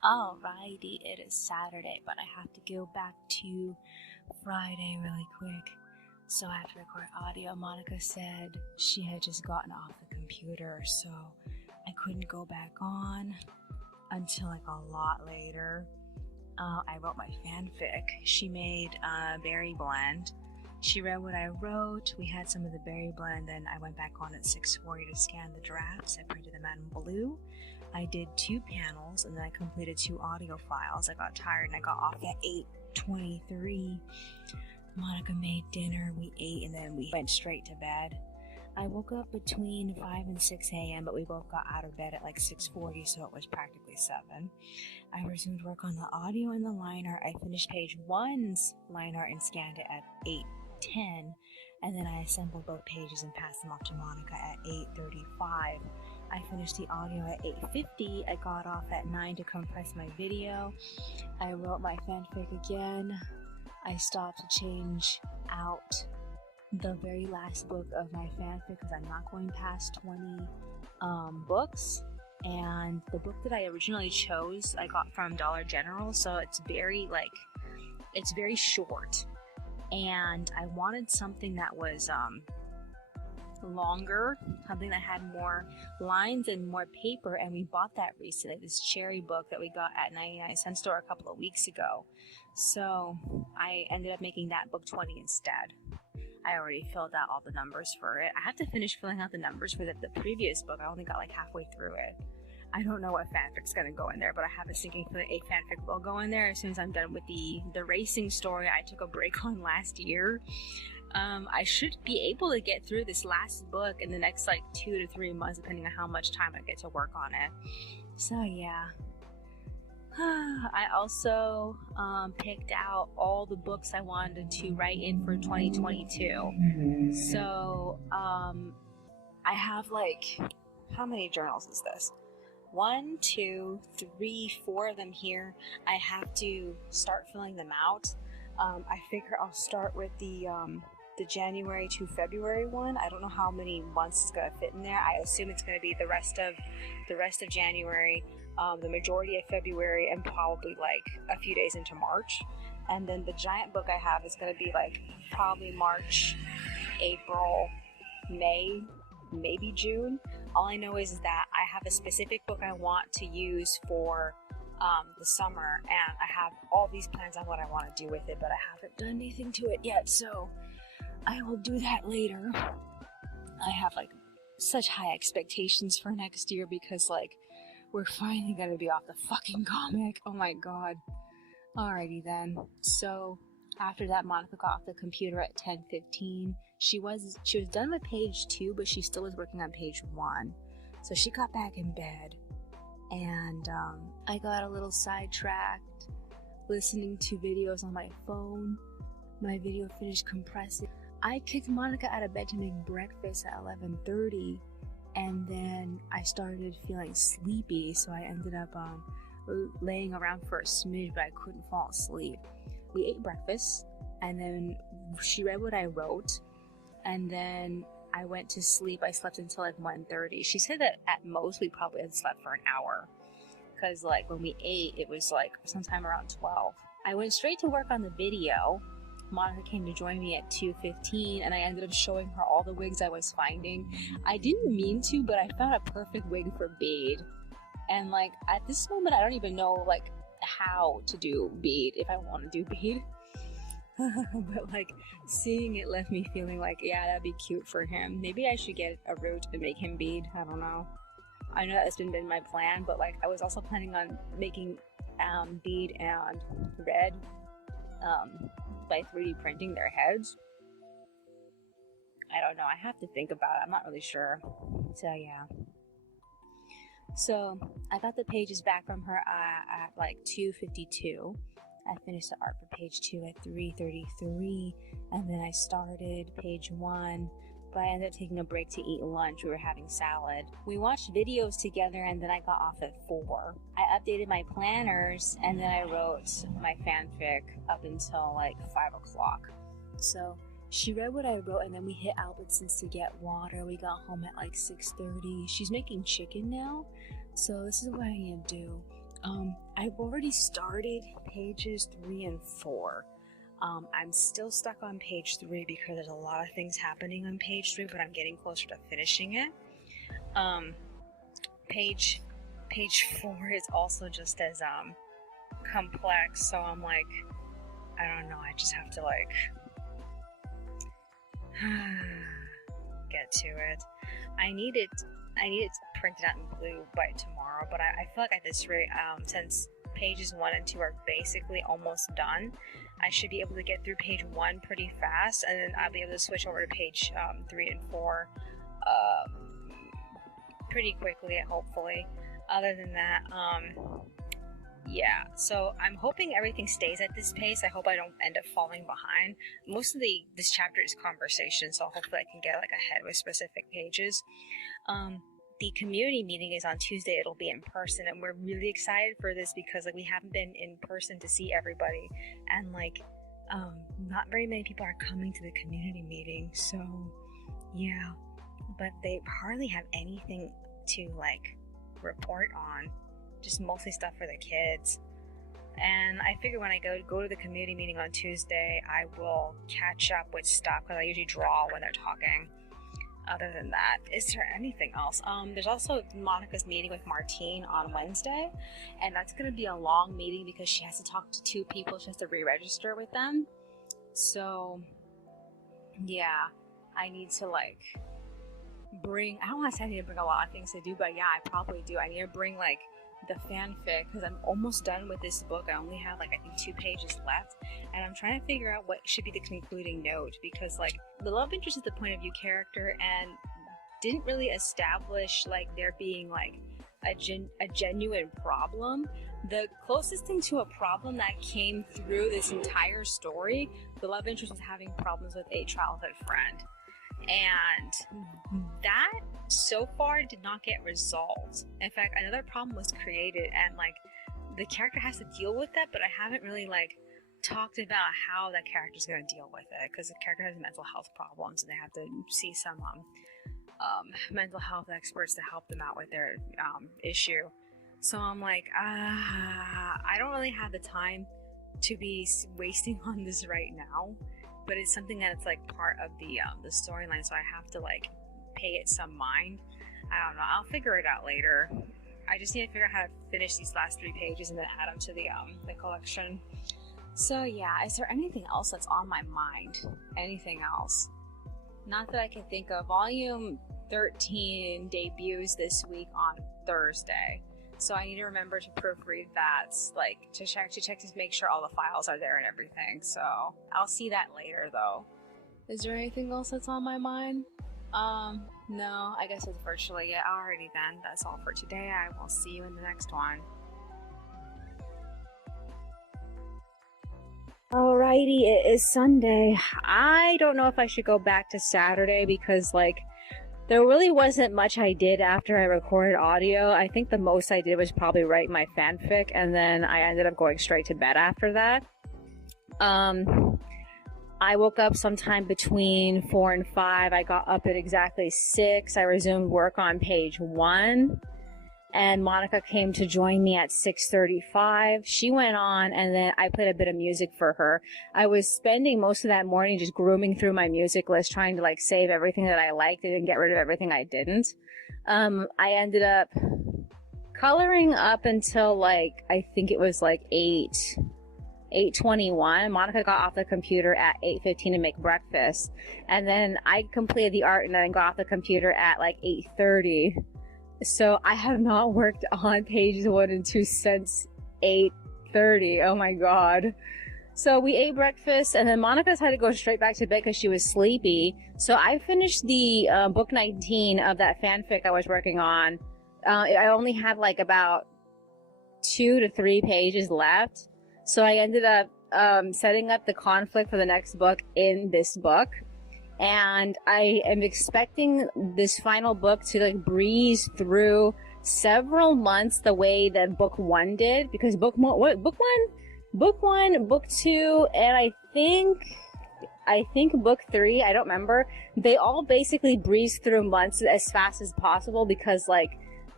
Alrighty, it is Saturday, but I have to go back to Friday really quick. So I have to record audio. Monica said she had just gotten off the computer, so I couldn't go back on until like a lot later. I wrote my fanfic. She made a berry blend. She read what I wrote. We had some of the berry blend, then I went back on at 6:40 to scan the drafts. I printed them out in blue. I did 2 panels and then I completed 2 audio files. I got tired and I got off at 8:23. Monica made dinner, we ate, and then we went straight to bed. I woke up between 5 and 6 a.m., but we both got out of bed at like 6:40, so it was practically 7. I resumed work on the audio and the liner. I finished page 1's liner and scanned it at 8:10, and then I assembled both pages and passed them off to Monica at 8:35. I finished the audio at 8:50. I got off at 9 to compress my video. I wrote my fanfic again. I stopped to change out the very last book of my fanfic because I'm not going past 20 books. And the book that I originally chose, I got from Dollar General, so it's very short. And I wanted something that was longer, something that had more lines and more paper, and we bought that recently, this cherry book that we got at 99-cent store a couple of weeks ago. So I ended up making that book 20 instead. I already filled out all the numbers for it. I have to finish filling out the numbers for the previous book. I only got like halfway through it. I don't know what fanfic's gonna go in there, but I have a thinking for a fanfic will go in there as soon as I'm done with the racing story I took a break on last year. I should be able to get through this last book in the next like 2 to 3 months, depending on how much time I get to work on it. So yeah. I also picked out all the books I wanted to write in for 2022. So I have like, how many journals is this? 1, 2, 3, 4 of them here. I have to start filling them out. I figure I'll start with the January to February one. I don't know how many months it's gonna fit in there. I assume it's gonna be the rest of January, the majority of February, and probably like a few days into March. And then the giant book I have is gonna be like probably March, April, May, maybe June. All I know is that I have a specific book I want to use for the summer, and I have all these plans on what I want to do with it, but I haven't done anything to it yet, so I will do that later. I have like such high expectations for next year because like we're finally gonna be off the fucking comic. Oh my god. Alrighty then. So after that, Monica got off the computer at 10:15. She was done with page 2, but she still was working on page 1. So she got back in bed, and I got a little sidetracked listening to videos on my phone. My video finished compressing. I kicked Monica out of bed to make breakfast at 11:30, and then I started feeling sleepy, so I ended up laying around for a smidge, but I couldn't fall asleep. We ate breakfast, and then she read what I wrote, and then I went to sleep. I slept until like 1:30. She said that at most we probably had slept for an hour, because like when we ate, it was like sometime around 12. I went straight to work on the video. Monica came to join me at 2:15, and I ended up showing her all the wigs I was finding. I didn't mean to, but I found a perfect wig for bead. And like at this moment, I don't even know like how to do bead if I want to do bead. But like seeing it left me feeling like, yeah, that'd be cute for him. Maybe I should get a root and make him bead. I don't know. I know that's been my plan, but like I was also planning on making bead and red by 3D printing their heads. I don't know. I have to think about it. I'm not really sure. So yeah. So I got the pages back from her at like 2:52. I finished the art for page 2 at 3:33, and then I started page 1, but I ended up taking a break to eat lunch. We were having salad. We watched videos together, and then I got off at 4. I updated my planners, and then I wrote my fanfic up until like 5 o'clock. So she read what I wrote, and then we hit Albertsons to get water. We got home at like 6:30. She's making chicken now, so this is what I need to do. I've already started pages 3 and 4. I'm still stuck on page 3 because there's a lot of things happening on page 3, but I'm getting closer to finishing it. Page 4 is also just as complex, so I'm like, I don't know, I just have to like get to it. I need it printed out in blue by tomorrow, but I feel like at this rate, since pages 1 and 2 are basically almost done, I should be able to get through page 1 pretty fast, and then I'll be able to switch over to page 3 and 4 pretty quickly, hopefully. Other than that, yeah, so I'm hoping everything stays at this pace. I hope I don't end up falling behind. Most of this chapter is conversation, so hopefully I can get like ahead with specific pages. The community meeting is on Tuesday. It'll be in person, and we're really excited for this because like we haven't been in person to see everybody, and like not very many people are coming to the community meeting, so yeah, but they hardly have anything to like report on, just mostly stuff for the kids. And I figure when I go to the community meeting on Tuesday, I will catch up with stuff because I usually draw when they're talking. Other than that, is there anything else? There's also Monica's meeting with Martine on Wednesday, and that's going to be a long meeting because she has to talk to 2 people. She has to re-register with them. So yeah, I need to like I don't want to say I need to bring a lot of things to do, but yeah, I probably do. I need to bring like the fanfic because I'm almost done with this book. I only have like I think 2 pages left, and I'm trying to figure out what should be the concluding note because like the love interest is the point of view character and didn't really establish like there being like a genuine problem. The closest thing to a problem that came through this entire story, the love interest was having problems with a childhood friend. And that so far did not get resolved. In fact, another problem was created, and like the character has to deal with that, but I haven't really like talked about how that character's going to deal with it because the character has mental health problems and they have to see some mental health experts to help them out with their issue. So I'm like, I don't really have the time to be wasting on this right now. But it's something that's like part of the storyline, so I have to like pay it some mind. I don't know. I'll figure it out later. I just need to figure out how to finish these last 3 pages and then add them to the collection. So yeah, is there anything else that's on my mind? Anything else? Not that I can think of. Volume 13 debuts this week on Thursday. So I need to remember to proofread that, like to check to make sure all the files are there and everything. So I'll see that later though. Is there anything else that's on my mind? No, I guess it's virtually it. Alrighty then, that's all for today. I will see you in the next one. Alrighty, it is Sunday. I don't know if I should go back to Saturday because like there really wasn't much I did after I recorded audio. I think the most I did was probably write my fanfic, and then I ended up going straight to bed after that. I woke up sometime between 4 and 5. I got up at exactly 6. I resumed work on page 1. And Monica came to join me at 6:35. She went on, and then I played a bit of music for her. I was spending most of that morning just grooming through my music list, trying to like save everything that I liked and get rid of everything I didn't. I ended up coloring up until like, I think it was like 8:21. Monica got off the computer at 8:15 to make breakfast. And then I completed the art and then got off the computer at like 8:30. So I have not worked on pages 1 and 2 since 8:30. Oh my god. So we ate breakfast, and then Monica's had to go straight back to bed because she was sleepy. So I finished the book 19 of that fanfic I was working on. I only had like about 2 to 3 pages left. So I ended up setting up the conflict for the next book in this book. And I am expecting this final book to like breeze through several months the way that book 1 did, because book 1, book 2, and I think book 3, I don't remember, they all basically breeze through months as fast as possible because like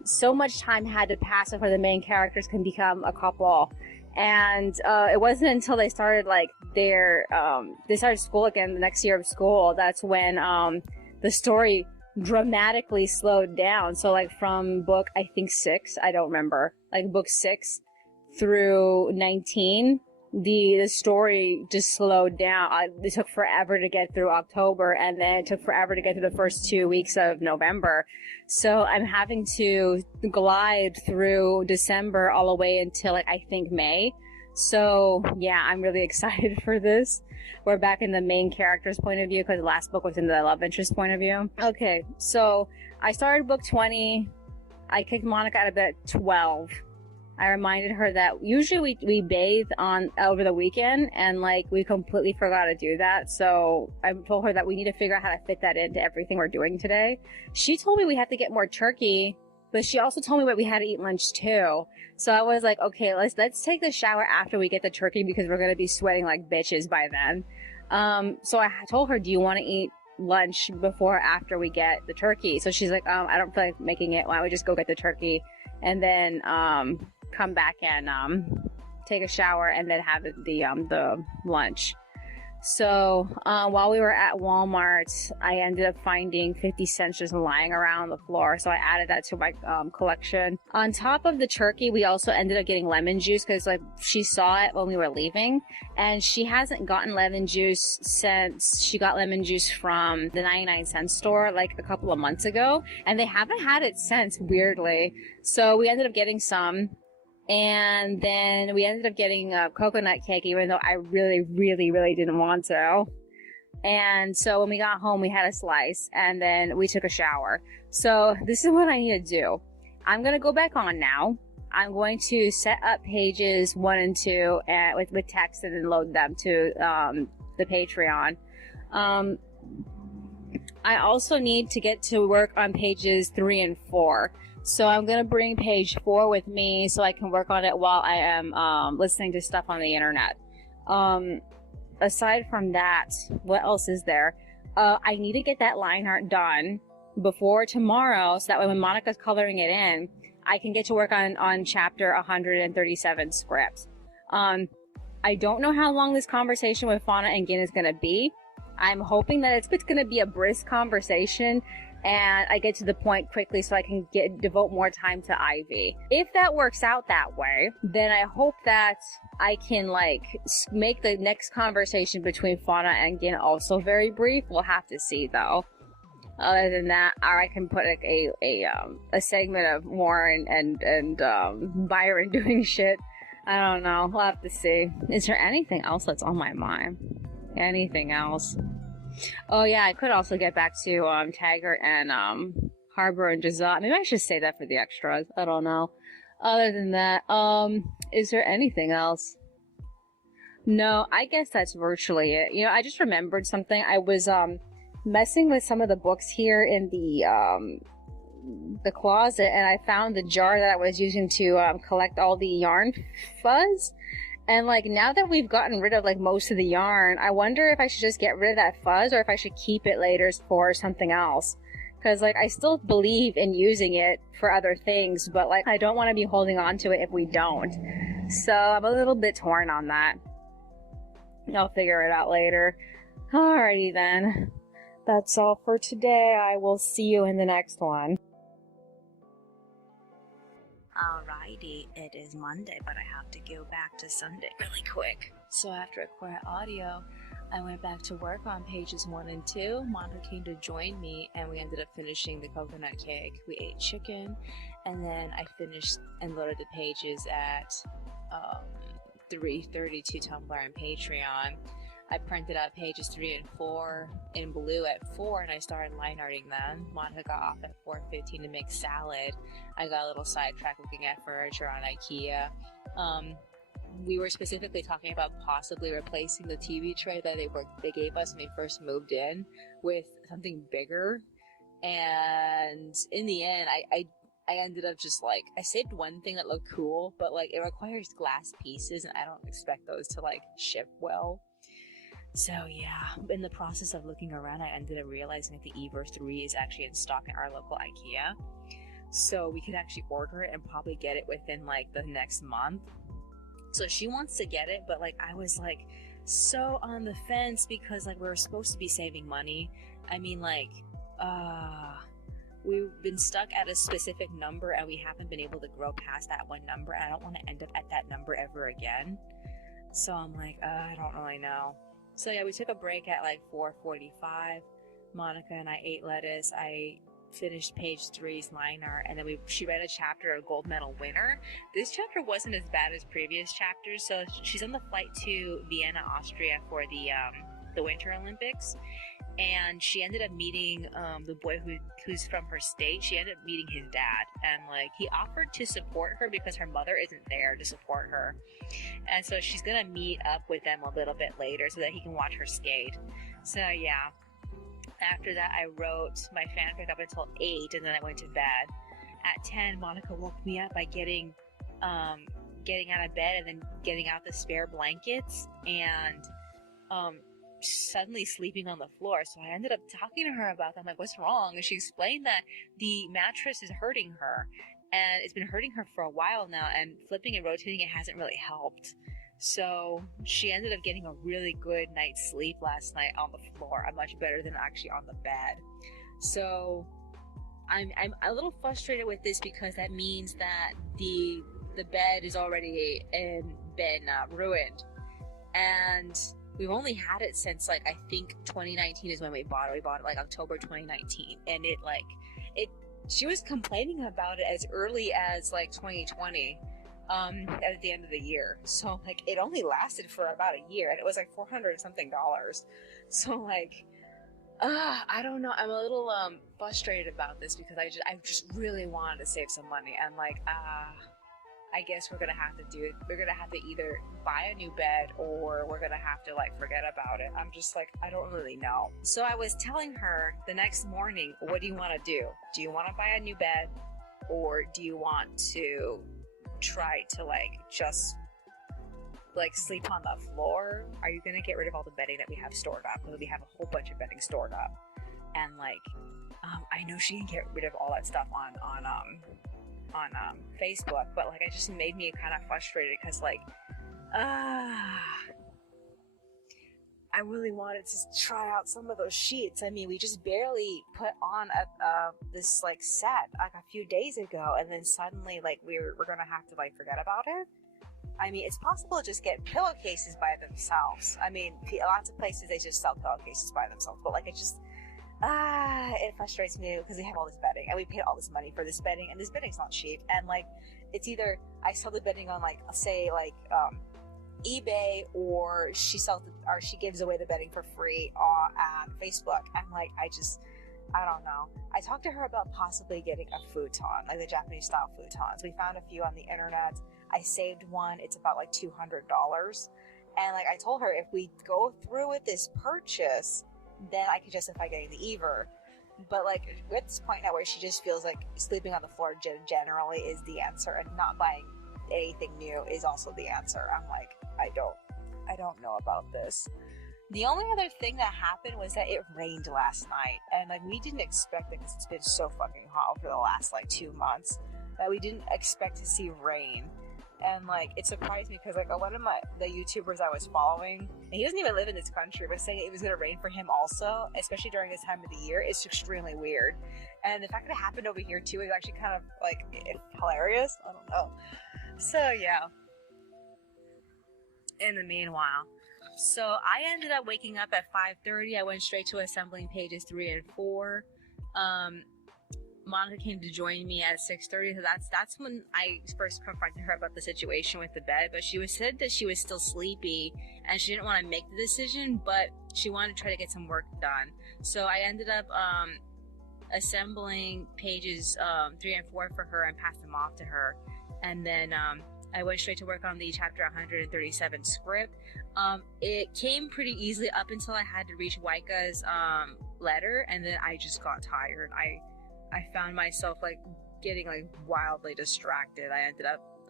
so much time had to pass before the main characters can become a couple. And it wasn't until they started like they started school again the next year of school, that's when the story dramatically slowed down. So like from book, I think 6, I don't remember, like book 6 through 19, the story just slowed down. It took forever to get through October, and then it took forever to get through the first 2 weeks of November. So I'm having to glide through December all the way until like I think May. So yeah, I'm really excited for this. We're back in the main character's point of view because the last book was in the love interest point of view. Okay, so I started book 20. I kicked Monica out of bed at 12. I reminded her that usually we bathe on over the weekend, and like we completely forgot to do that. So I told her that we need to figure out how to fit that into everything we're doing today. She told me we have to get more turkey, but she also told me that we had to eat lunch too. So I was like, okay, let's take the shower after we get the turkey because we're gonna be sweating like bitches by then. So I told her, do you want to eat lunch before or after we get the turkey? So she's like, I don't feel like making it. Why don't we just go get the turkey and then come back and take a shower and then have the lunch. So while we were at Walmart, I ended up finding 50 cents just lying around the floor. So I added that to my collection. On top of the turkey, we also ended up getting lemon juice because like she saw it when we were leaving, and she hasn't gotten lemon juice since she got lemon juice from the 99-cent store like a couple of months ago, and they haven't had it since, weirdly. So we ended up getting some. And then we ended up getting a coconut cake, even though I really, really, really didn't want to. And so when we got home, we had a slice, and then we took a shower. So this is what I need to do. I'm going to go back on now. I'm going to set up pages 1 and 2 with text and then load them to the Patreon. I also need to get to work on pages 3 and 4. So I'm going to bring page 4 with me so I can work on it while I am listening to stuff on the internet. Aside from that, what else is there? I need to get that line art done before tomorrow so that way when Monica's coloring it in, I can get to work on chapter 137 scripts. I don't know how long this conversation with Fauna and Gin is going to be. I'm hoping that it's going to be a brisk conversation and I get to the point quickly so I can devote more time to Ivy. If that works out that way, then I hope that I can like make the next conversation between Fauna and Gin also very brief. We'll have to see though. Other than that, or I can put like a segment of Warren and Byron doing shit. I don't know. We'll have to see. Is there anything else that's on my mind? Anything else? Oh yeah, I could also get back to Taggart and Harbor and Jazat. Maybe I should say that for the extras. I don't know. Other than that, is there anything else? No, I guess that's virtually it. You know, I just remembered something. I was messing with some of the books here in the closet, and I found the jar that I was using to collect all the yarn fuzz. And like now that we've gotten rid of like most of the yarn, I wonder if I should just get rid of that fuzz or if I should keep it later for something else. Because like I still believe in using it for other things, but like I don't want to be holding on to it if we don't. So I'm a little bit torn on that. I'll figure it out later. Alrighty then. That's all for today. I will see you in the next one. Alrighty, it is Monday, but I have to go back to Sunday really quick. So after a quiet audio, I went back to work on pages 1 and 2. Monica came to join me, and we ended up finishing the coconut cake. We ate chicken, and then I finished and loaded the pages at 3:32 Tumblr and Patreon. I printed out pages 3 and 4 in blue at 4, and I started line arting them. Monica got off at 4:15 to make salad. I got a little sidetracked looking at furniture on IKEA. We were specifically talking about possibly replacing the TV tray that they gave us when we first moved in with something bigger. And in the end, I ended up just like, I saved one thing that looked cool, but like it requires glass pieces, and I don't expect those to like ship well. So yeah, in the process of looking around, I ended up realizing that the Ever 3 is actually in stock at our local IKEA. so we could actually order it and probably get it within like the next month. So she wants to get it, but like I was like so on the fence because like we were supposed to be saving money. I mean, like we've been stuck at a specific number and we haven't been able to grow past that one number. I don't want to end up at that number ever again. So I'm like, I don't really know. So yeah, we took a break at like 4:45. Monica and I ate lettuce. I finished page 3's line art, and then she read a chapter of Gold Medal Winner. This chapter wasn't as bad as previous chapters. So she's on the flight to Vienna, Austria for the Winter Olympics. And she ended up meeting the boy who's from her state. She ended up meeting his dad, and like he offered to support her because her mother isn't there to support her, and so she's gonna meet up with them a little bit later so that he can watch her skate. So yeah, after that I wrote my fanfic up until 8, and then I went to bed. At 10, Monica woke me up by getting out of bed and then getting out the spare blankets and suddenly sleeping on the floor. So I ended up talking to her about that. I'm like, what's wrong? And she explained that the mattress is hurting her, and it's been hurting her for a while now, and flipping and rotating it hasn't really helped. So she ended up getting a really good night's sleep last night on the floor, much better than actually on the bed. So I'm a little frustrated with this because that means that the bed is already been ruined, and we've only had it since like I think 2019 is when we bought it. We bought it like October 2019, and she was complaining about it as early as like 2020, at the end of the year. So like it only lasted for about a year, and it was like $400 something. So like, I don't know. I'm a little frustrated about this because I just really wanted to save some money, and like I guess we're gonna have to do it. We're gonna have to either buy a new bed or we're gonna have to like forget about it. I'm just like, I don't really know. So I was telling her the next morning, what do you want to do? Do you want to buy a new bed, or do you want to try to like just like sleep on the floor? Are you gonna get rid of all the bedding that we have stored up? Because we have a whole bunch of bedding stored up, and like I know she can get rid of all that stuff on Facebook, but like it just made me kind of frustrated because like I really wanted to try out some of those sheets. I mean, we just barely put on this like set like a few days ago, and then suddenly like we're gonna have to like forget about it. I mean, it's possible to just get pillowcases by themselves. I mean, lots of places they just sell pillowcases by themselves, but like it just it frustrates me because we have all this bedding and we paid all this money for this bedding, and this bedding's not cheap. And like it's either I sell the bedding on like say like eBay, or she gives away the bedding for free on Facebook. And like I don't know. I talked to her about possibly getting a futon, like the Japanese style futons. We found a few on the internet. I saved one. It's about like $200. And like I told her, if we go through with this purchase, then I could justify getting the Ever. But like we're at this point now where she just feels like sleeping on the floor generally is the answer, and not buying anything new is also the answer. I'm like, I don't know about this. The only other thing that happened was that it rained last night, and like we didn't expect it because it's been so fucking hot for the last like 2 months that we didn't expect to see rain. And like it surprised me because like one of the YouTubers I was following, and he doesn't even live in this country, was saying it was gonna rain for him also, especially during this time of the year. It's extremely weird, and the fact that it happened over here too is actually kind of like hilarious. I don't know. So yeah. In the meanwhile, so I ended up waking up at 5:30. I went straight to assembling pages 3 and 4. Monica came to join me at 6:30, so that's when I first confronted her about the situation with the bed. But she said that she was still sleepy and she didn't want to make the decision, but she wanted to try to get some work done. So I ended up assembling pages 3 and 4 for her and passed them off to her, and then I went straight to work on the chapter 137 script. It came pretty easily up until I had to reach Waika's letter, and then I just got tired. I found myself like getting like wildly distracted. I ended up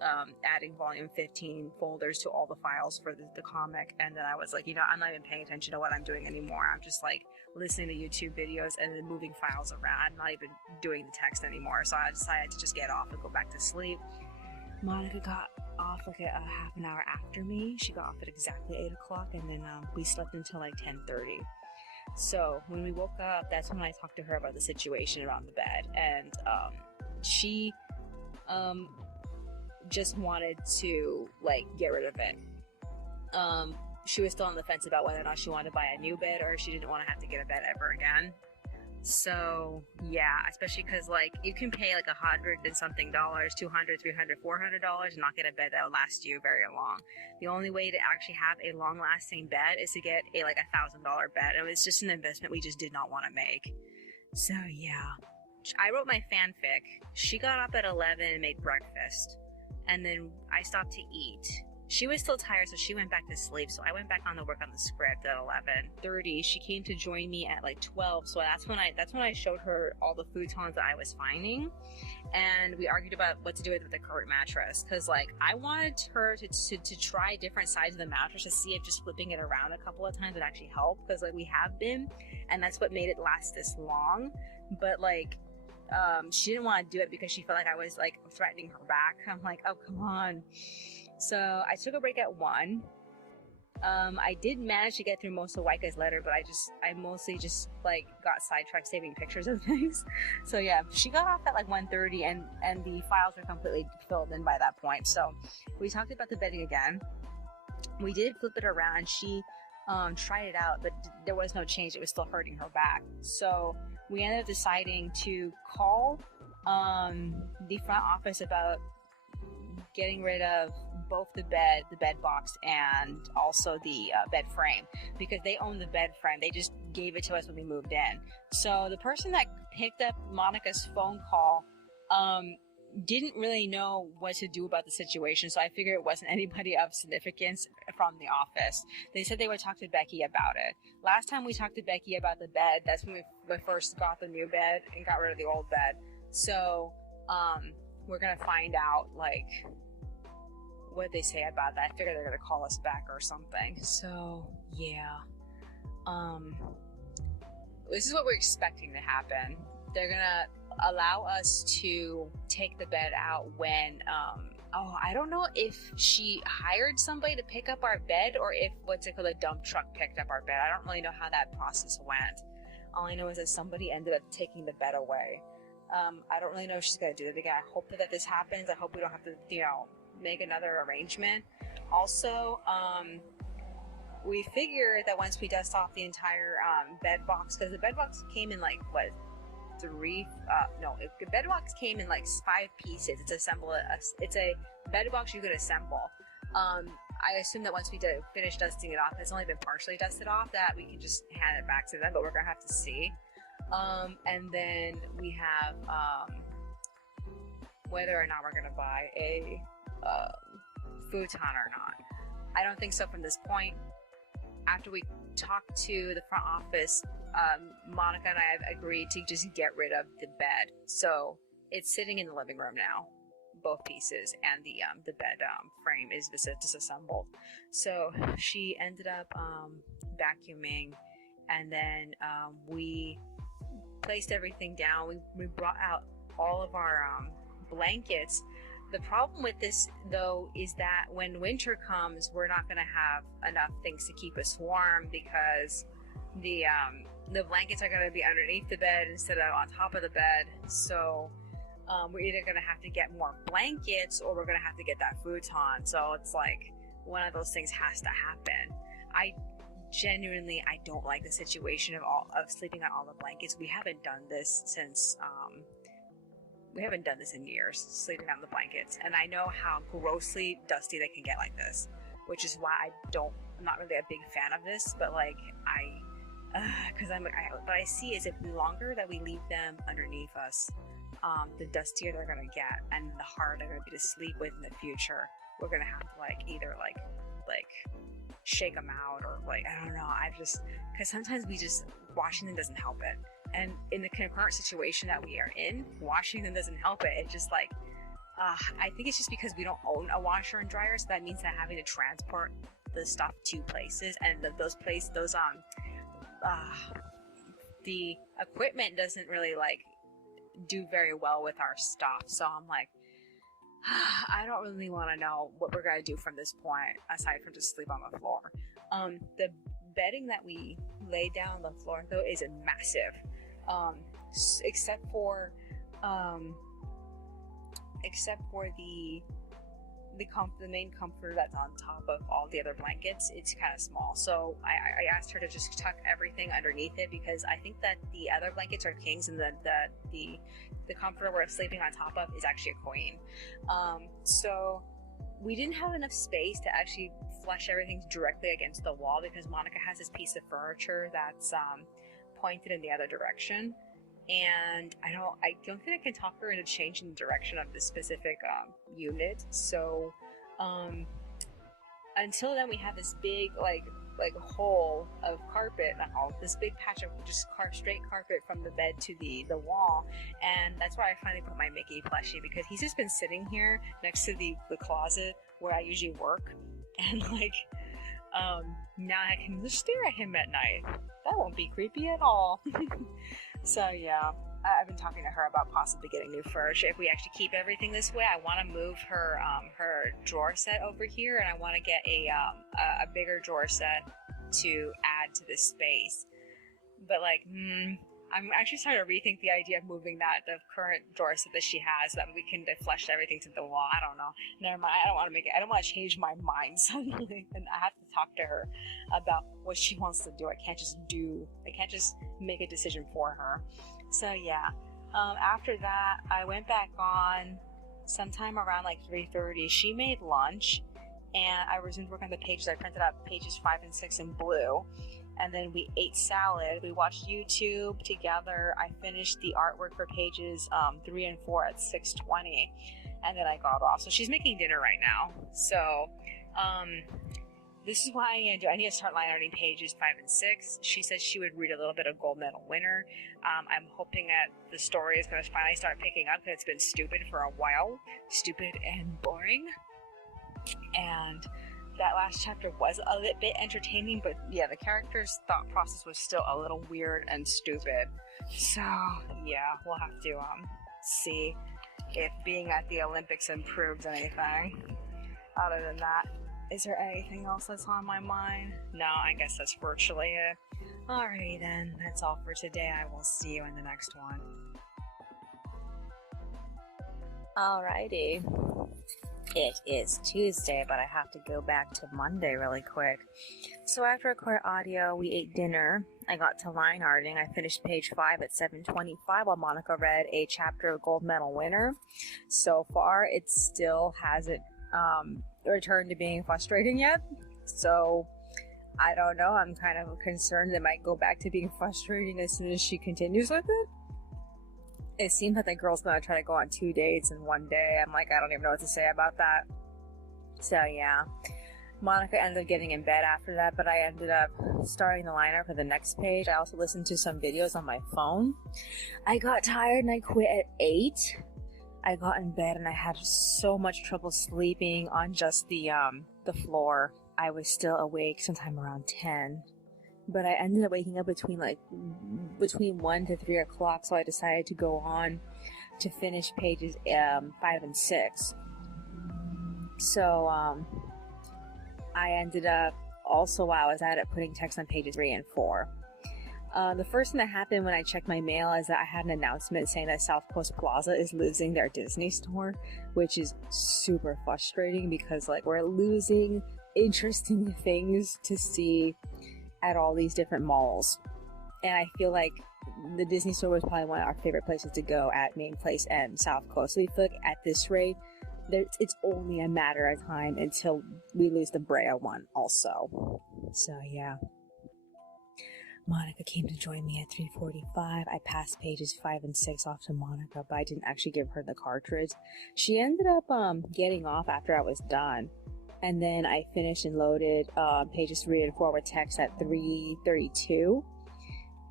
adding volume 15 folders to all the files for the comic. And then I was like, I'm not even paying attention to what I'm doing anymore. I'm just like listening to YouTube videos and then moving files around. I'm not even doing the text anymore. So I decided to just get off and go back to sleep. Monica got off like a half an hour after me. She got off at exactly 8 o'clock, and then we slept until like 10:30. So when we woke up, that's when I talked to her about the situation around the bed, and she just wanted to like get rid of it. She was still on the fence about whether or not she wanted to buy a new bed or if she didn't want to have to get a bed ever again. So yeah, especially because like you can pay like $100 and something, $200, $300, $400 and not get a bed that will last you very long. The only way to actually have a long-lasting bed is to get a like $1,000 bed, and it's just an investment we just did not want to make. So yeah, I wrote my fanfic. She got up at 11 and made breakfast, and then I stopped to eat. She was still tired, so she went back to sleep. So I went back on to work on the script at 11:30. She came to join me at like 12. So that's when I showed her all the futons that I was finding, and we argued about what to do with the current mattress. Because like I wanted her to try different sides of the mattress to see if just flipping it around a couple of times would actually help. Because like we have been, and that's what made it last this long. But like she didn't want to do it because she felt like I was like threatening her back. I'm like, oh come on. So I took a break at 1. I did manage to get through most of Waika's letter, but I mostly just like got sidetracked saving pictures of things. So yeah, she got off at like 1:30, and the files were completely filled in by that point. So we talked about the bedding again. We did flip it around, and she tried it out, but there was no change. It was still hurting her back. So we ended up deciding to call the front office about getting rid of both the bed box, and also the bed frame, because they own the bed frame. They just gave it to us when we moved in. So the person that picked up Monica's phone call didn't really know what to do about the situation, so I figured it wasn't anybody of significance from the office. They said they would talk to Becky about it. Last time we talked to Becky about the bed, that's when we first got the new bed and got rid of the old bed. So we're gonna find out like what they say about that. I figure they're gonna call us back or something. So yeah, this is what we're expecting to happen. They're gonna allow us to take the bed out when I don't know if she hired somebody to pick up our bed or if a dump truck picked up our bed. I don't really know how that process went. All I know is that somebody ended up taking the bed away. I don't really know if she's gonna do it again. I hope that this happens. I hope we don't have to make another arrangement. Also, we figured that once we dust off the entire bed box, because the bed box came in like the bed box came in like 5 pieces. It's a bed box you could assemble. I assume that once we finish dusting it off, it's only been partially dusted off, that we can just hand it back to them, but we're gonna have to see. And then we have whether or not we're gonna buy a futon or not. I don't think so from this point. After we talked to the front office, Monica and I have agreed to just get rid of the bed. So it's sitting in the living room now, both pieces, and the bed frame is disassembled. So she ended up vacuuming, and then we placed everything down. We brought out all of our blankets. The problem with this, though, is that when winter comes, we're not going to have enough things to keep us warm, because the blankets are going to be underneath the bed instead of on top of the bed. So we're either going to have to get more blankets or we're going to have to get that futon. So it's like one of those things has to happen. I don't like the situation of sleeping on all the blankets. We haven't done this since we haven't done this in years, sleeping on the blankets, and I know how grossly dusty they can get like this, which is why I'm not really a big fan of this. But like what I see is if the longer that we leave them underneath us, the dustier they're gonna get, and the harder they're gonna be to sleep with in the future. We're gonna have to either shake them out, or I don't know. Because sometimes washing them doesn't help it. And in the current situation that we are in, washing them doesn't help it. It just I think it's just because we don't own a washer and dryer, so that means that having to transport the stuff to places, and the equipment doesn't really like do very well with our stuff. So I'm like, I don't really want to know what we're gonna do from this point aside from just sleep on the floor. The bedding that we lay down on the floor though is massive, except for the main comforter that's on top of all the other blankets. It's kind of small, so I asked her to just tuck everything underneath it, because I think that the other blankets are kings and the comforter we're sleeping on top of is actually a queen. So we didn't have enough space to actually flush everything directly against the wall, because Monica has this piece of furniture that's pointed in the other direction, and I don't think I can talk her into changing the direction of this specific unit. So until then, we have this big like hole of carpet, this big patch of just straight carpet from the bed to the wall, and that's where I finally put my Mickey plushie, because he's just been sitting here next to the closet where I usually work, and now I can just stare at him at night. That won't be creepy at all. So yeah, I've been talking to her about possibly getting new furniture. If we actually keep everything this way, I want to move her drawer set over here, and I want to get a bigger drawer set to add to this space. But I'm actually starting to rethink the idea of moving the current drawer set that she has, so that we can flush everything to the wall. I don't know. Never mind. I don't want to change my mind suddenly, and I have to talk to her about what she wants to do. I can't just make a decision for her. So yeah. After that, I went back on sometime around 3:30. She made lunch, and I resumed work on the pages. I printed out pages 5 and 6 in blue. And then we ate salad. We watched YouTube together. I finished the artwork for pages 3 and 4 at 6:20, and then I got off. So she's making dinner right now. So this is what I need to do. I need to start line arting pages 5 and 6. She said she would read a little bit of Gold Medal Winner. I'm hoping that the story is going to finally start picking up, because it's been stupid for a while. Stupid and boring. And that last chapter was a little bit entertaining, but yeah, the character's thought process was still a little weird and stupid. So yeah, we'll have to see if being at the Olympics improves anything. Other than that, is there anything else that's on my mind? No, I guess that's virtually it. Alrighty then, that's all for today. I will see you in the next one. Alrighty. It is Tuesday, but I have to go back to Monday really quick. So after record audio, we ate dinner. I got to line arting. I finished page 5 at 7:25 while Monica read a chapter of Gold Medal Winner. So far, it still hasn't returned to being frustrating yet. So I don't know. I'm kind of concerned it might go back to being frustrating as soon as she continues with it. It seems like the girl's gonna try to go on 2 dates in 1 day. I'm like, I don't even know what to say about that. So yeah, Monica ended up getting in bed after that, but I ended up starting the liner for the next page. I also listened to some videos on my phone. I got tired and I quit at 8. I got in bed and I had so much trouble sleeping on just the floor. I was still awake sometime around 10. But I ended up waking up between 1 to 3 o'clock, so I decided to go on to finish pages 5 and 6. So I ended up, also while I was at it, putting text on pages 3 and 4. The first thing that happened when I checked my mail is that I had an announcement saying that South Coast Plaza is losing their Disney store, which is super frustrating because we're losing interesting things to see at all these different malls. And I feel like the Disney store was probably one of our favorite places to go at Main Place and South Coast. So we feel like at this rate, it's only a matter of time until we lose the Brea one also. So yeah. Monica came to join me at 3:45. I passed pages 5 and 6 off to Monica, but I didn't actually give her the cartridge. She ended up getting off after I was done. And then I finished and loaded pages 3 and 4 with text at 3:32.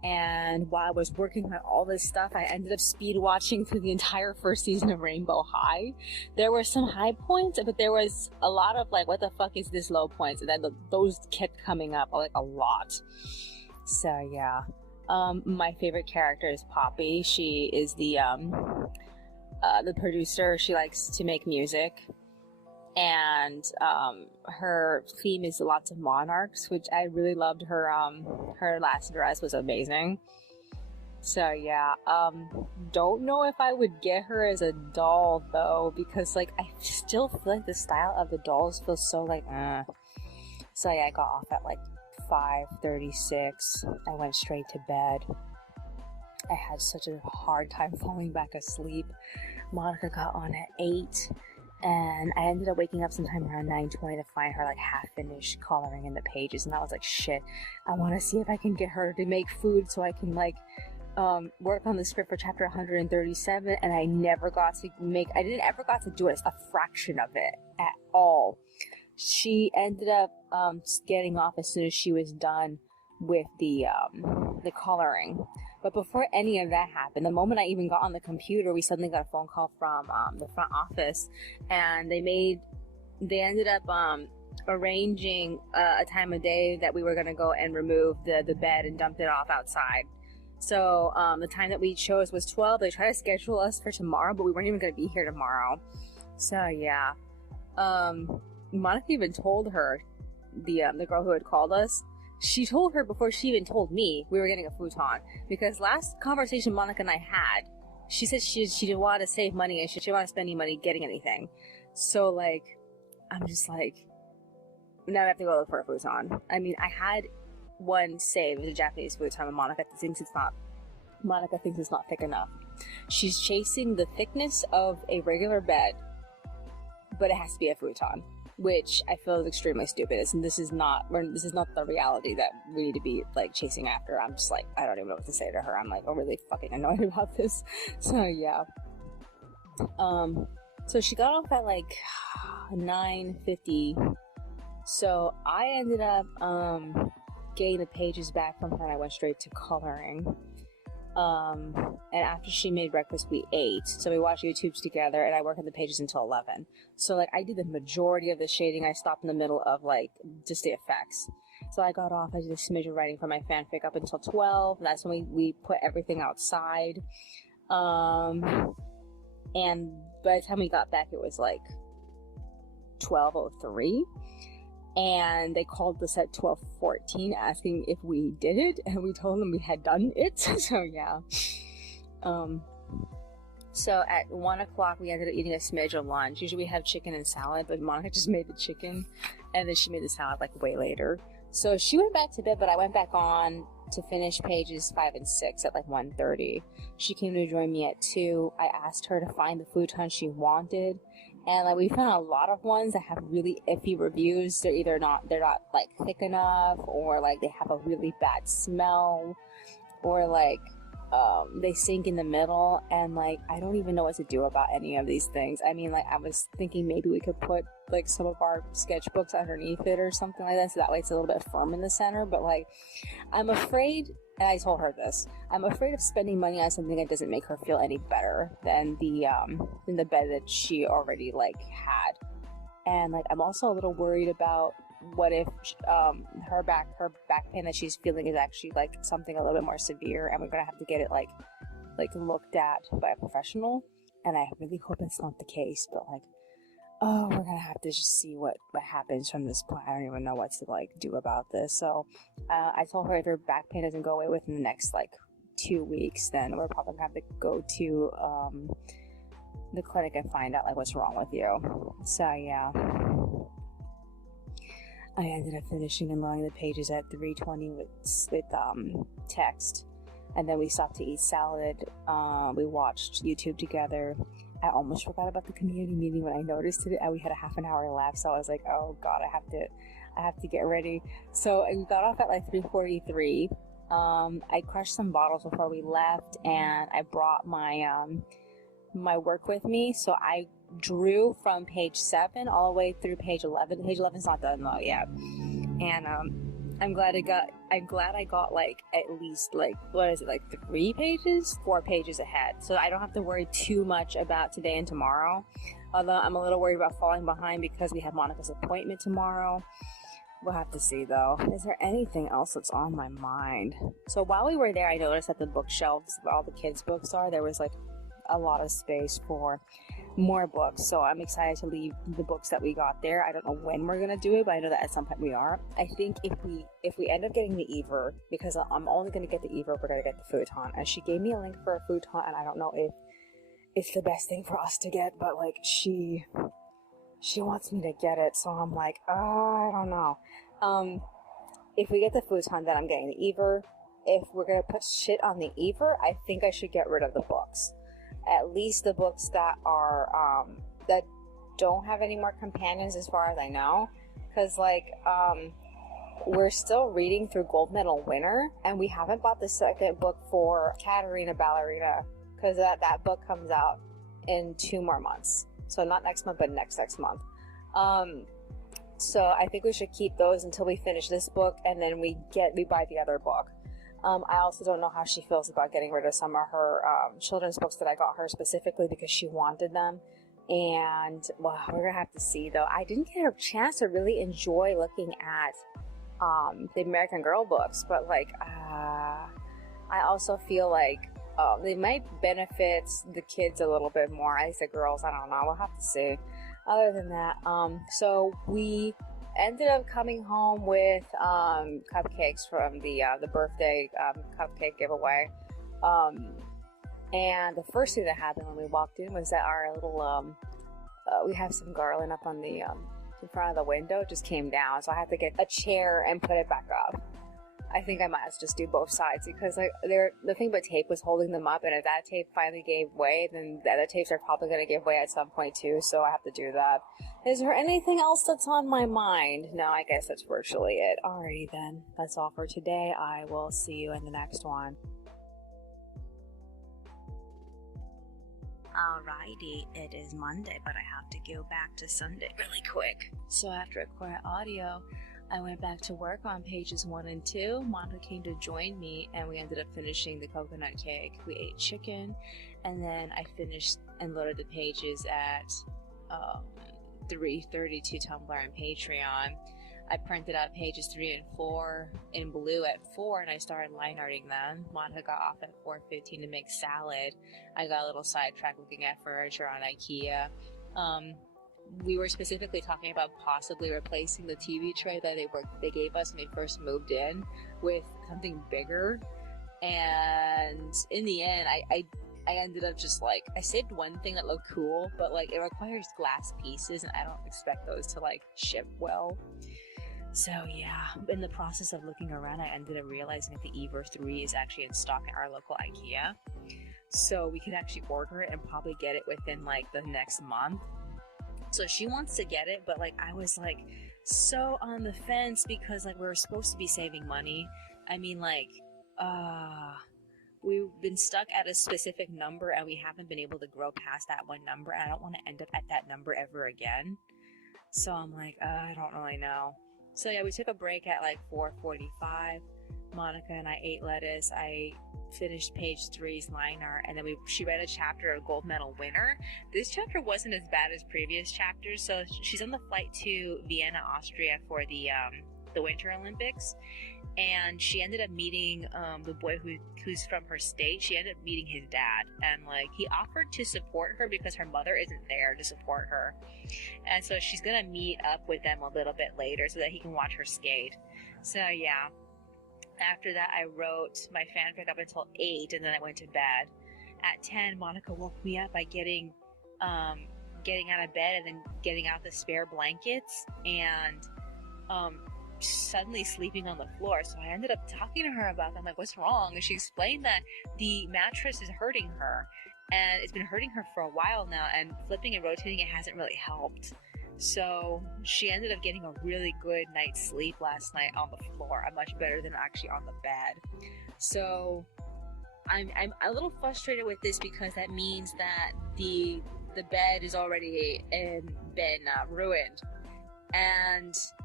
And while I was working on all this stuff, I ended up speed watching through the entire first season of Rainbow High. There were some high points, but there was a lot of like, what the fuck is this low points? And then those kept coming up like a lot. So yeah. My favorite character is Poppy. She is the producer. She likes to make music. And her theme is lots of monarchs, which I really loved. Her last dress was amazing. So yeah, don't know if I would get her as a doll though, because like I still feel like the style of the dolls feels so like So yeah, I got off at like 5:36. I went straight to bed. I had such a hard time falling back asleep. Monica got on at 8. And I ended up waking up sometime around 9:20 to find her like half finished coloring in the pages, and I was like, shit, I want to see if I can get her to make food so I can like work on the script for chapter 137. And I never got to do it, a fraction of it at all. She ended up getting off as soon as she was done with the coloring. But before any of that happened, the moment I even got on the computer, we suddenly got a phone call from the front office, and they ended up arranging a time of day that we were going to go and remove the bed and dump it off outside. So the time that we chose was 12. They tried to schedule us for tomorrow, but we weren't even going to be here tomorrow. So yeah, Monica even told her, the girl who had called us, she told her before she even told me we were getting a futon, because last conversation Monica and I had, she said she didn't want to save money and she didn't want to spend any money getting anything. So like, I'm just like, now I have to go look for a futon. I mean, I had one saved, it was a Japanese futon, and Monica thinks it's not thick enough. She's chasing the thickness of a regular bed, but it has to be a futon, which I feel is extremely stupid. This is not the reality that we need to be like chasing after. I'm just like, I don't even know what to say to her. I'm like, I'm really fucking annoyed about this. So yeah. So she got off at like 9:50. So I ended up getting the pages back from her, and I went straight to coloring. And after she made breakfast, we ate. So we watched YouTubes together, and I worked on the pages until 11. So like, I did the majority of the shading. I stopped in the middle of like just the effects. So I got off. I did a smidge of writing for my fanfic up until 12. That's when we put everything outside. And by the time we got back, it was like 12:03. And they called us at 12:14 asking if we did it, and we told them we had done it. So yeah. So at 1 o'clock we ended up eating a smidge of lunch. Usually we have chicken and salad, but Monica just made the chicken, and then she made the salad like way later. So she went back to bed, but I went back on to finish pages 5 and 6 at like 1:30. She came to join me at 2. I asked her to find the futon she wanted. And like, we found a lot of ones that have really iffy reviews. They're not like thick enough, or like they have a really bad smell, or like they sink in the middle, and like I don't even know what to do about any of these things. I mean, like, I was thinking maybe we could put like some of our sketchbooks underneath it or something like that, so that way it's a little bit firm in the center. But like, I'm afraid, and I told her this, I'm afraid of spending money on something that doesn't make her feel any better than the bed that she already like had. And like, I'm also a little worried about what if her back pain that she's feeling is actually like something a little bit more severe, and we're gonna have to get it like looked at by a professional. And I really hope it's not the case, but like, oh, we're gonna have to just see what happens from this point. I don't even know what to like do about this. So I told her if her back pain doesn't go away within the next like 2 weeks, then we're probably gonna have to go to the clinic and find out like what's wrong with you. So yeah, I ended up finishing and loading the pages at 3:20 with text, and then we stopped to eat salad. We watched YouTube together. I almost forgot about the community meeting when I noticed it. We had a half an hour left, so I was like, oh god, I have to get ready. So we got off at like 3:43. I crushed some bottles before we left, and I brought my my work with me. So I drew from page 7 all the way through page 11. Page 11 is not done though yet. And I'm glad I got like at least like, what is it, like 3 pages? 4 pages ahead. So I don't have to worry too much about today and tomorrow. Although I'm a little worried about falling behind because we have Monica's appointment tomorrow. We'll have to see though. Is there anything else that's on my mind? So while we were there, I noticed that the bookshelves where all the kids' books are, there was like a lot of space for more books. So I'm excited to leave the books that we got there. I don't know when we're gonna do it, but I know that at some point we are. I think if we end up getting the Ever, because I'm only gonna get the Ever, we're gonna get the futon. And she gave me a link for a futon, and I don't know if it's the best thing for us to get, but like she wants me to get it, so I'm like, I don't know. If we get the futon, then I'm getting the Ever. If we're gonna put shit on the Ever, I think I should get rid of the books. At least the books that are that don't have any more companions, as far as I know, because like we're still reading through Gold Medal Winner, and we haven't bought the second book for Katerina Ballerina, because that book comes out in 2 more months. So not next month, but next month. So I think we should keep those until we finish this book, and then we buy the other book. I also don't know how she feels about getting rid of some of her children's books that I got her specifically because she wanted them. And, well, we're going to have to see, though. I didn't get a chance to really enjoy looking at the American Girl books, but, like, I also feel like they might benefit the kids a little bit more. At least the girls, I don't know. We'll have to see. Other than that, so we ended up coming home with cupcakes from the birthday cupcake giveaway, and the first thing that happened when we walked in was that our little we have some garland up on the in front of the window, just came down, so I had to get a chair and put it back up. I think I might as well just do both sides, because like nothing but tape was holding them up, and if that tape finally gave way, then the other tapes are probably going to give way at some point too, so I have to do that. Is there anything else that's on my mind? No, I guess that's virtually it. Alrighty then, that's all for today. I will see you in the next one. Alrighty, it is Monday, but I have to go back to Sunday really quick. So after a quiet audio, I went back to work on pages 1 and 2. Monica came to join me, and we ended up finishing the coconut cake. We ate chicken, and then I finished and loaded the pages at 3:32 Tumblr and Patreon. I printed out pages 3 and 4 in blue at 4, and I started line arting them. Monica got off at 4:15 to make salad. I got a little sidetracked looking at furniture on IKEA. We were specifically talking about possibly replacing the TV tray that they gave us when we first moved in with something bigger, and in the end I ended up just like, I saved one thing that looked cool, but like it requires glass pieces, and I don't expect those to like ship well. So yeah, in the process of looking around, I ended up realizing that the Ever 3 is actually in stock at our local IKEA, so we could actually order it and probably get it within like the next month. So she wants to get it, but like I was like so on the fence, because like we were supposed to be saving money. I mean, like we've been stuck at a specific number, and we haven't been able to grow past that one number, and I don't want to end up at that number ever again. So I'm like, I don't really know. So yeah, we took a break at like 4:45. Monica and I ate lettuce. I finished page 3's line art, and then she read a chapter of Gold Medal Winner. This chapter wasn't as bad as previous chapters. So she's on the flight to Vienna, Austria for the Winter Olympics, and she ended up meeting the boy who's from her state. She ended up meeting his dad, and like he offered to support her because her mother isn't there to support her, and so she's gonna meet up with them a little bit later so that he can watch her skate. So yeah. After that, I wrote my fanfic up until 8, and then I went to bed. At 10, Monica woke me up by getting out of bed and then getting out the spare blankets and suddenly sleeping on the floor. So I ended up talking to her about that. I'm like, what's wrong? And she explained that the mattress is hurting her, and it's been hurting her for a while now, and flipping and rotating it hasn't really helped. So she ended up getting a really good night's sleep last night on the floor, much better than actually on the bed. So I'm a little frustrated with this, because that means that the bed is already been ruined, and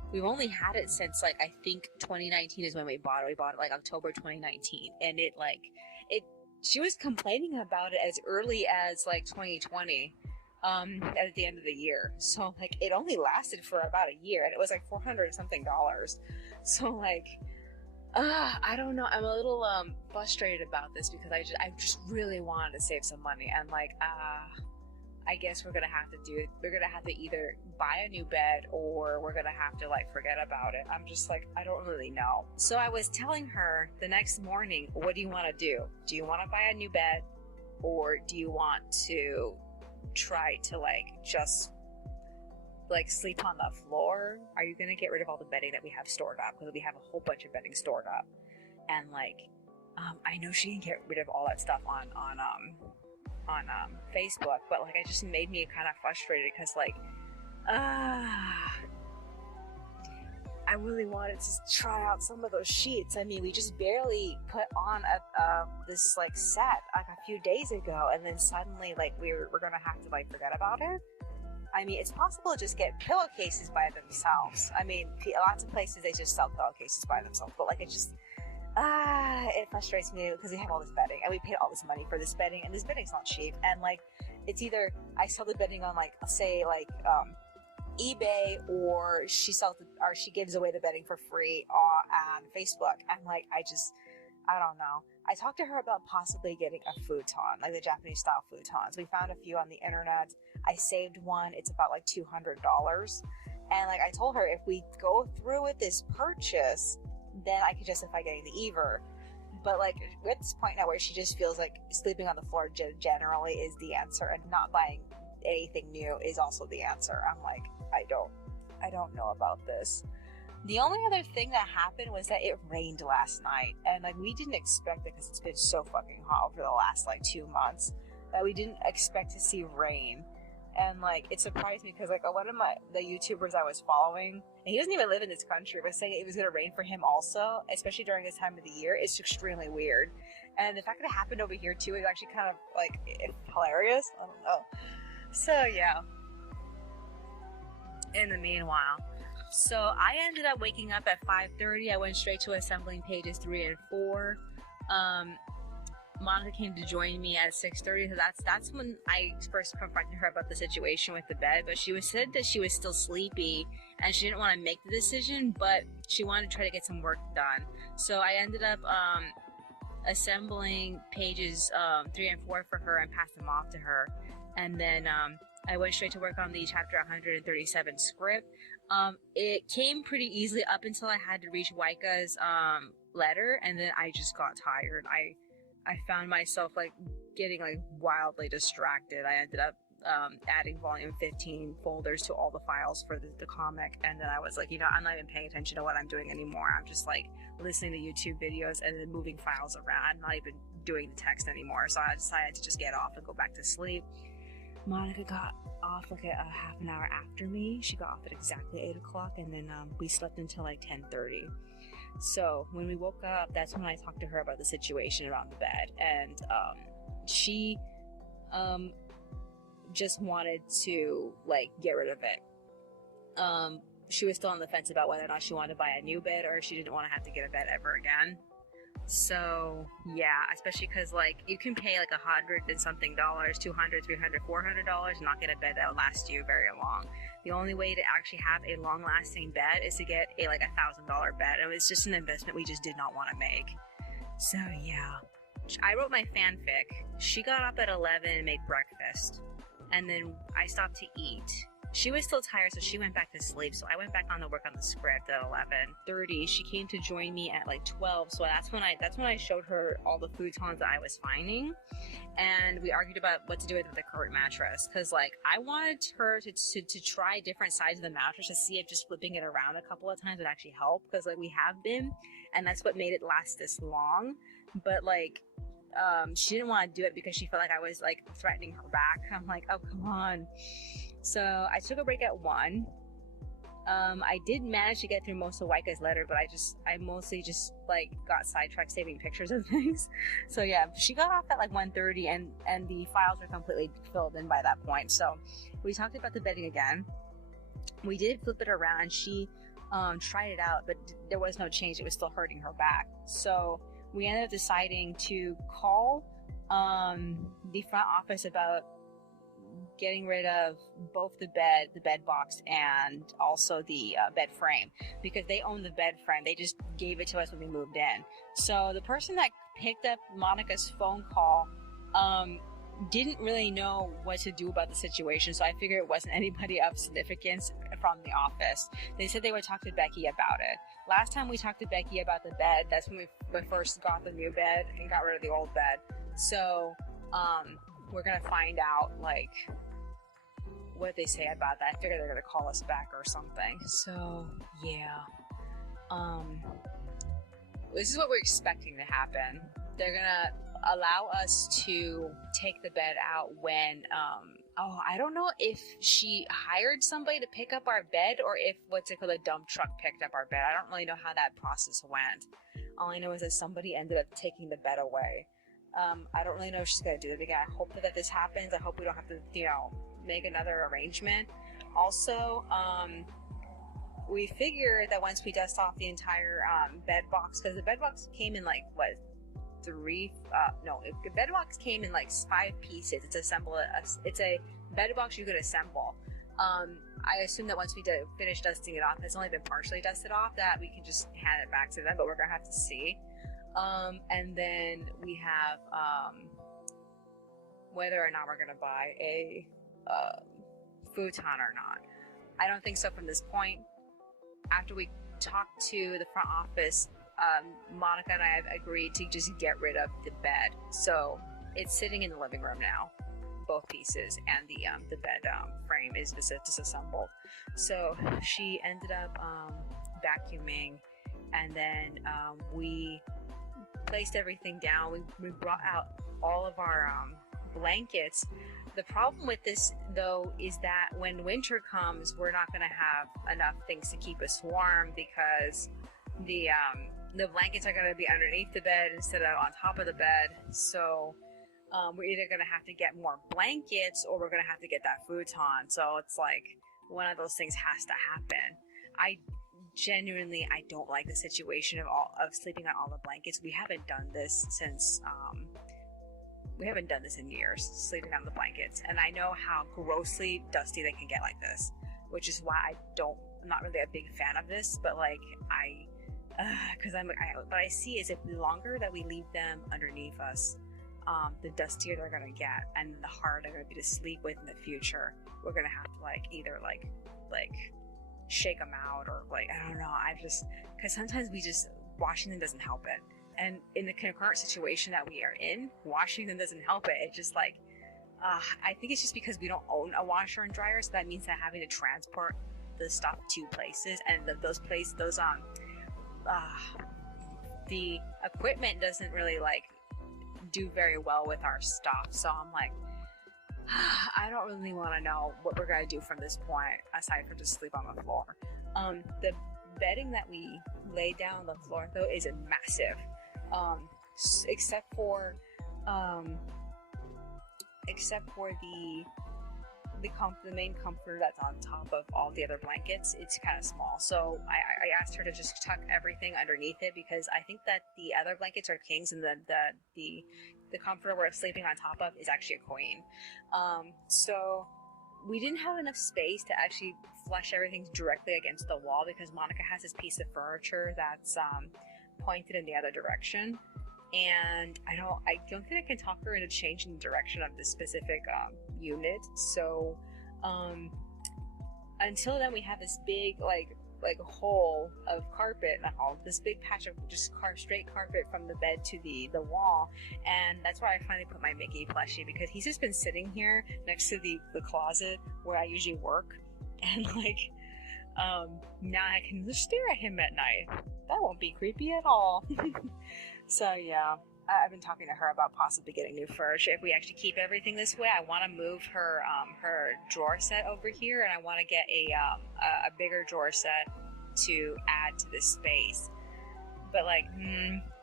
we've only had it since like, I think 2019 is when we bought it. We bought it like October 2019, and she was complaining about it as early as like 2020, at the end of the year. So like, it only lasted for about a year, and it was like $400 something. So like, I don't know. I'm a little frustrated about this because I just really wanted to save some money, and like, I guess we're gonna have to do it. We're gonna have to either buy a new bed, or we're gonna have to like forget about it. I'm just like, I don't really know. So I was telling her the next morning, what do you want to do? Do you want to buy a new bed, or do you want to try to like just like sleep on the floor? Are you gonna get rid of all the bedding that we have stored up? Because we have a whole bunch of bedding stored up, and like, I know she can get rid of all that stuff on Facebook, but like, it just made me kind of frustrated because like, I really wanted to try out some of those sheets. I mean, we just barely put on this like set like a few days ago, and then suddenly like we're gonna have to like forget about it. I mean, it's possible to just get pillowcases by themselves. I mean, lots of places they just sell pillowcases by themselves, but like, it just it frustrates me because we have all this bedding, and we paid all this money for this bedding, and this bedding's not cheap. And like, it's either I sell the bedding on like, say like eBay, or she gives away the bedding for free on Facebook. And like, I don't know. I talked to her about possibly getting a futon, like the Japanese style futons. We found a few on the internet. I saved one. It's about like $200. And like, I told her, if we go through with this purchase, then I could justify getting the Ever. But like, we're at this point now where she just feels like sleeping on the floor generally is the answer, and not buying anything new is also the answer. I'm like, I don't know about this. The only other thing that happened was that it rained last night, and like, we didn't expect it because it's been so fucking hot over the last like 2 months that we didn't expect to see rain. And like, it surprised me because like, one of the YouTubers I was following, and he doesn't even live in this country, was saying it was going to rain for him also, especially during this time of the year. It's extremely weird. And the fact that it happened over here too is actually kind of like hilarious. I don't know. So yeah. In the meanwhile, so I ended up waking up at 5:30. I went straight to assembling pages 3 and 4. Monica came to join me at 6:30, so that's when I first confronted her about the situation with the bed. But she said that she was still sleepy and she didn't want to make the decision, but she wanted to try to get some work done. So I ended up assembling pages 3 and 4 for her and passed them off to her. And then I went straight to work on the chapter 137 script. It came pretty easily up until I had to reach Waika's letter, and then I just got tired. I found myself like getting like wildly distracted. I ended up adding volume 15 folders to all the files for the comic, and then I was like, I'm not even paying attention to what I'm doing anymore. I'm just like listening to YouTube videos and then moving files around. I'm not even doing the text anymore, so I decided to just get off and go back to sleep. Monica got off like a half an hour after me. She got off at exactly 8 o'clock, and then we slept until like 10:30. So when we woke up, that's when I talked to her about the situation around the bed, and she just wanted to like get rid of it. She was still on the fence about whether or not she wanted to buy a new bed, or she didn't want to have to get a bed ever again. So yeah, especially because like, you can pay like $100 and something, $200, $300, $400 and not get a bed that will last you very long. The only way to actually have a long-lasting bed is to get a like $1,000 bed, and it's just an investment we just did not want to make. So yeah, I wrote my fanfic. She got up at 11 and made breakfast, and then I stopped to eat. She was still tired, so she went back to sleep. So I went back on to work on the script at 11:30. She came to join me at like 12. So that's when I showed her all the futons that I was finding, and we argued about what to do with the current mattress. Because like, I wanted her to try different sides of the mattress to see if just flipping it around a couple of times would actually help. Because like, we have been, and that's what made it last this long. But like, she didn't want to do it because she felt like I was like threatening her back. I'm like, oh, come on. So I took a break at 1. I did manage to get through most of Waika's letter, but I mostly just like got sidetracked saving pictures of things. So yeah, she got off at like 1:30, and the files were completely filled in by that point. So we talked about the bedding again. We did flip it around, and she tried it out, but there was no change. It was still hurting her back. So we ended up deciding to call the front office about getting rid of both the bed box, and also the bed frame, because they own the bed frame. They just gave it to us when we moved in. So the person that picked up Monica's phone call didn't really know what to do about the situation, so I figured it wasn't anybody of significance from the office. They said they would talk to Becky about it. Last time we talked to Becky about the bed, that's when we first got the new bed and got rid of the old bed. So we're gonna find out like what they say about that. I figure they're gonna call us back or something. So yeah, this is what we're expecting to happen. They're gonna allow us to take the bed out when I don't know if she hired somebody to pick up our bed, or if a dump truck picked up our bed. I don't really know how that process went. All I know is that somebody ended up taking the bed away. I don't really know if she's gonna do it again. I hope that this happens. I hope we don't have to, make another arrangement. Also, we figured that once we dust off the entire bed box, because the bed box came in like the bed box came in like 5 pieces. It's a bed box you could assemble. I assume that once we finish dusting it off, it's only been partially dusted off, that we can just hand it back to them, but we're gonna have to see. And then we have whether or not we're gonna buy a futon or not. I don't think so from this point. After we talked to the front office, Monica and I have agreed to just get rid of the bed. So it's sitting in the living room now, both pieces, and the bed frame is disassembled. So she ended up vacuuming, and then we placed everything down. We brought out all of our blankets. The problem with this, though, is that when winter comes, we're not going to have enough things to keep us warm, because the blankets are going to be underneath the bed instead of on top of the bed. So we're either going to have to get more blankets, or we're going to have to get that futon. So it's like one of those things has to happen. I don't like the situation of sleeping on all the blankets. We haven't done this since we haven't done this in years, sleeping on the blankets, and I know how grossly dusty they can get like this, which is why I'm not really a big fan of this. But like what I see is, if the longer that we leave them underneath us, the dustier they're gonna get, and the harder they're gonna be to sleep with in the future. We're gonna have to either shake them out, or I don't know. Because sometimes washing them doesn't help it. And in the current situation that we are in, washing them doesn't help it. It's just I think it's just because we don't own a washer and dryer, so that means that having to transport the stuff to places, and the equipment doesn't really do very well with our stuff. So I'm I don't really want to know what we're gonna do from this point, aside from just sleep on the floor. The bedding that we laid down on the floor, though, is massive. Except for the main comforter that's on top of all the other blankets, it's kind of small. So I asked her to just tuck everything underneath it, because I think that the other blankets are kings, and the comforter we're sleeping on top of is actually a queen. So we didn't have enough space to actually flush everything directly against the wall, because Monica has this piece of furniture that's pointed in the other direction, and I don't think I can talk her into changing the direction of this specific unit. So until then, we have this big hole of carpet, this big patch of just straight carpet from the bed to the wall, and that's where I finally put my Mickey plushie, because he's just been sitting here next to the closet where I usually work, and now I can just stare at him at night. That won't be creepy at all. So yeah, I've been talking to her about possibly getting new furniture. If we actually keep everything this way, I want to move her drawer set over here, and I want to get a bigger drawer set to add to this space. But